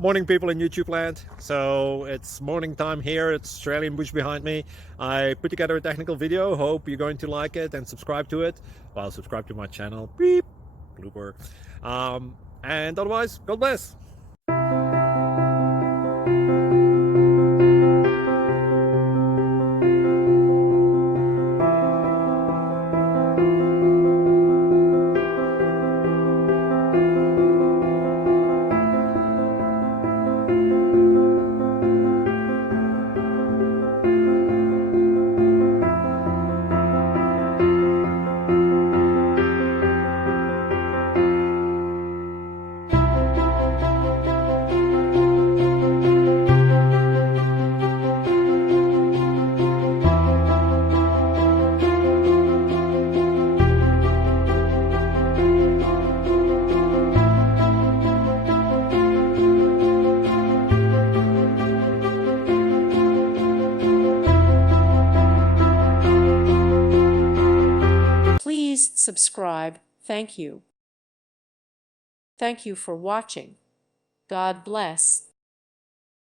Morning, people in YouTube land. So it's morning time here. It's Australian bush behind me. I put together a technical video. Hope you're going to like it and subscribe to it. Well, subscribe to my channel. Beep. Blooper. And otherwise, God bless. Please subscribe. Thank you. Thank you for watching. God bless.